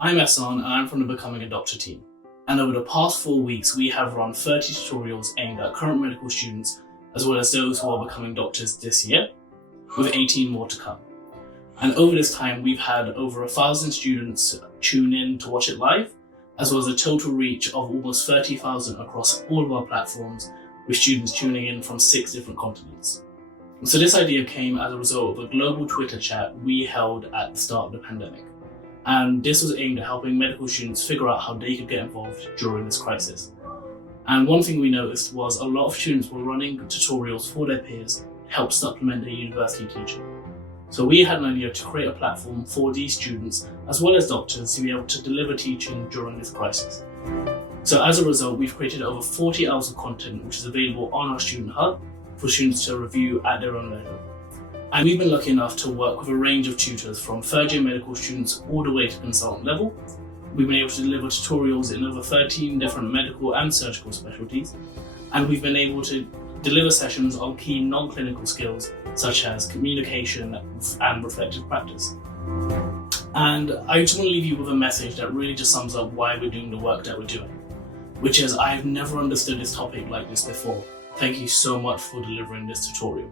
I'm Ehsan and I'm from the Becoming a Doctor team. And over the past 4 weeks, we have run 30 tutorials aimed at current medical students, as well as those who are becoming doctors this year, with 18 more to come. And over this time, we've had over 1,000 students tune in to watch it live, as well as a total reach of almost 30,000 across all of our platforms, with students tuning in from 6 different continents. So this idea came as a result of a global Twitter chat we held at the start of the pandemic. And this was aimed at helping medical students figure out how they could get involved during this crisis. And one thing we noticed was a lot of students were running tutorials for their peers to help supplement their university teaching. So we had an idea to create a platform for these students, as well as doctors, to be able to deliver teaching during this crisis. So as a result, we've created over 40 hours of content, which is available on our student hub for students to review at their own leisure. And we've been lucky enough to work with a range of tutors from third-year medical students all the way to consultant level. We've been able to deliver tutorials in over 13 different medical and surgical specialties. And we've been able to deliver sessions on key non-clinical skills such as communication and reflective practice. And I just want to leave you with a message that really just sums up why we're doing the work that we're doing, which is I've never understood this topic like this before. Thank you so much for delivering this tutorial.